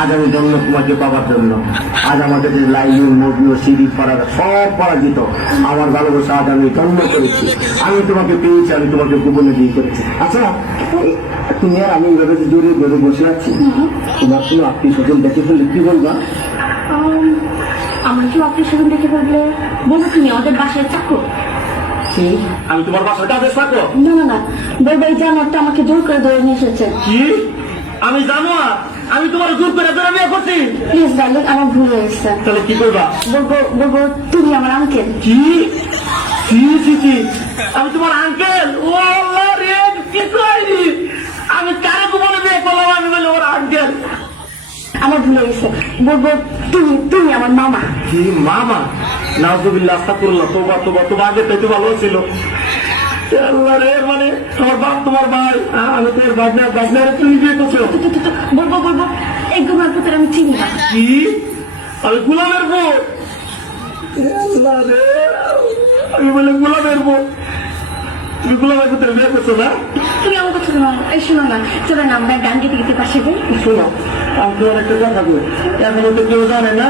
আজ আমি জন্ম তোমাকে পাবার জন্য, আজ আমাদের লাইনুল মজনু সিঁড়ি পড়া সব পরাজিত আমার ভালোবাসা আজ আমি জন্ম করেছি, আমি তোমাকে পেয়েছি, আমি তোমাকে গোপনে বিয়ে করেছি। আচ্ছা তুমি আর আমি এভাবে জোরে ধরে বসে আছি, তোমার কোনো আত্মীয় স্বজন দেখে ফেললে কি বলবা? আমার কি আত্মীয় স্বজন দেখে ফেললে বলবো তুমি আমাদের বাসায় চাকর। আমি তোমার বাসায় কাজে থাকো? না না না, বলবো এই জানোয়ারটা আমাকে জোর করে ধরে নিয়ে এসেছে। কি আমি জানোয়ার? আমি তোমার জোর করে ধরে বিয়ে করছি? প্লিজ ডার্লিং, আমার ভুল হয়েছে। তাহলে কি করবা? বলবো তুমি আমার আঙ্কেল। কি আমি তোমার আঙ্কেল? ও আল্লাহ রে, কি কইলি? আমি কারে গোপনে বিয়ে করলাম? আমি বলি ওর আঙ্কেল। আমার ভুল হয়েছে, বলবো তুমি আমার মামা। কি মামা? নাউজুবিল্লাহ, আস্তাগফিরুল্লাহ, তোবা তোবা, তোমার আগে তো ভালো ছিল। আল্লাহ রে, মানে তোমার বাপ তোমার ভাই, আমি তোর বাজনারে তুমি বিয়ে করছো? বলবো এই গুমার পুত্র আমি চিনি না। কি আমি গোলামের বউ? আল্লাহ রে, আমি বলে গোলামের বউ, তুমি গোলামের পুত্রে বিয়ে করছো না? তুমি আমার কথা শোনো, এই শোনো না, চলো না আমরা গান গেতে গেতে পাশে যাই। শোনো, আমি তোমার একটা কথা বলি, এখনো তো কেউ জানে না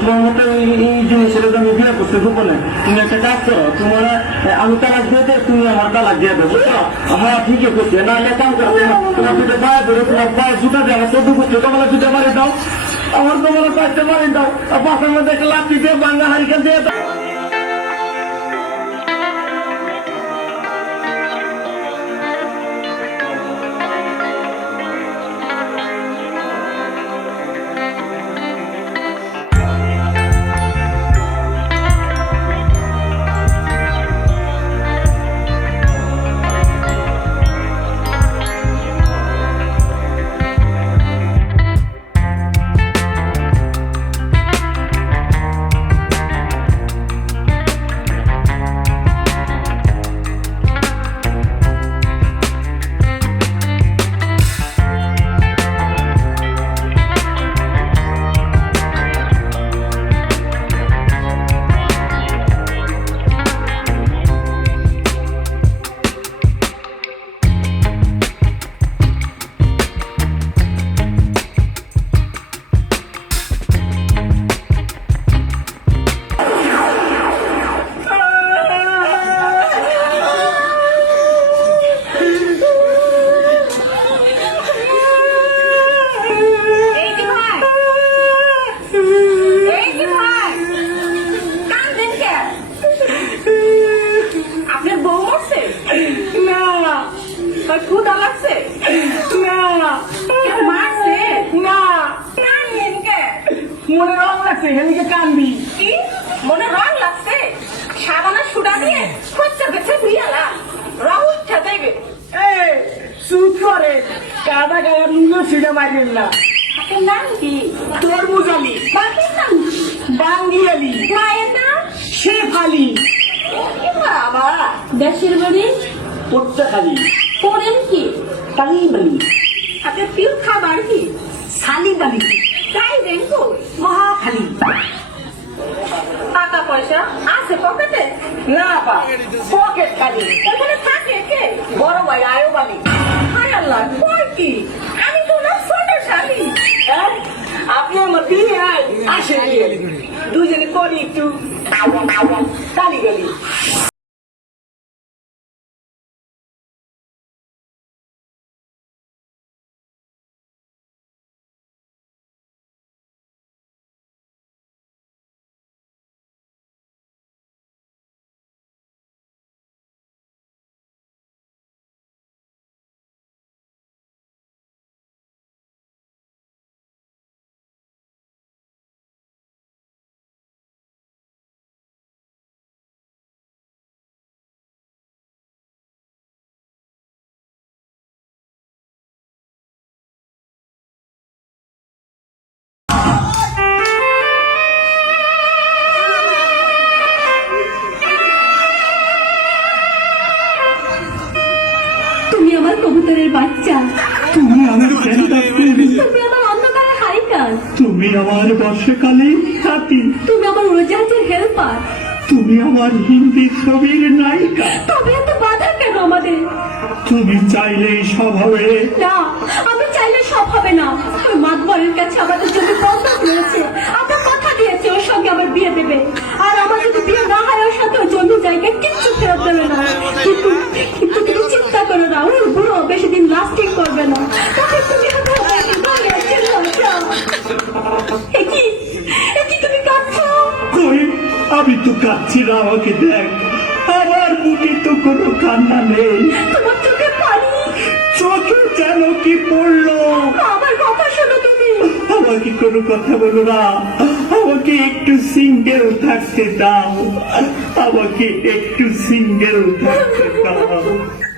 তোমার মতো এই জিনিসের আমি বিয়ে করছি গোপনে। তুমি একটা কাজ করো, তোমার আমি তালাক দিয়ে দেয়, তুমি আমার তালাক দিয়ে দেবো, বুঝছো? হ্যাঁ ঠিকই করছে, না হলে কাম করো, তোমার দুটো পায়ে ধরে তোমার পায়ে জুতা দিয়ে আমার চোদ্দ করছে, তোমার দুটো মারি দাও, আমার তোমার পাঁচটা মারি দাও, আর পাশের মধ্যে একটা লাঠি দিয়ে বাংলা হারিকেন দিয়ে দাও। মনে রং লাগছে, হেলিকে কান্দি। কি মনে রং লাগছে? সাবানা সুডা দিয়ে খরচা বেছে বুঝালা রং উঠা যাইবে। সুদ করে কাদা গায়ে লুঙ্গো ছিঁড়ে মারিল না। আপনার নাম কি? তরমুজ আলী। বাপের নাম কি? বাঙ্গি আলী। মায়ের নাম? শেখ আলী। বাবা, দেশের বাড়ি? পট্টাখালী। পড়েন কি? তালিম আলী। আপনার প্রিয় খাবার কি? সালিম আলী। তাই দেন কই? মহাখালী। টাকা পয়সা আছে পকেটে? না পা, পকেট খালি। ওখানে থাকে কে? বড় ভাই আয়ুব আলী। হায় আল্লাহ, কই কি? আমি তো না ছোট শালি। আপনি আমার বিয়ে আসে বিয়ে, দুজনে করি একটু তালি গলি। তুমি আমার কবুতরের বাচ্চা, তুমি আমার তুমি আমার অন্ধকারে হারিকান, তুমি আমার বর্ষাকালে সাথী, তুমি আমার উড়োজাহাজের হেল্পার, তুমি আমার হিন্দি ছবির নায়িকা। তবে এত বাধা কেন আমাদের? তুমি চাইলেই সব হবে। না, আমি চাই হবে না। মাতবরের কাছে আমাদের জন্য বন্ধক রয়েছে, আপনার কথা দিয়েছে ওর সঙ্গে আমার বিয়ে দেবে, আর আমার যদি বিয়ে না হয় ওর সাথে জমি জায়গা কিচ্ছু ফেরত দেবে না। কিন্তু কিন্তু তুমি চিন্তা করো না, ওর বুড়ো বেশি দিন লাস্টিং করবে না। তাকে তুমি একই একই তুমি কাঁদছো? কই, আমি তো কাঁদছি না, আমাকে দেখ, আমার বুকে তো কোনো কান্না নেই, তোমার চোখে পানি, চোখে যেন কি পড়লো। আমার কথা শোনো তুমি। আমাকে কোনো কথা বলো না, আমাকে একটু সিঙ্গেল থাকতে দাও, আমাকে একটু সিঙ্গেল থাকতে দাও।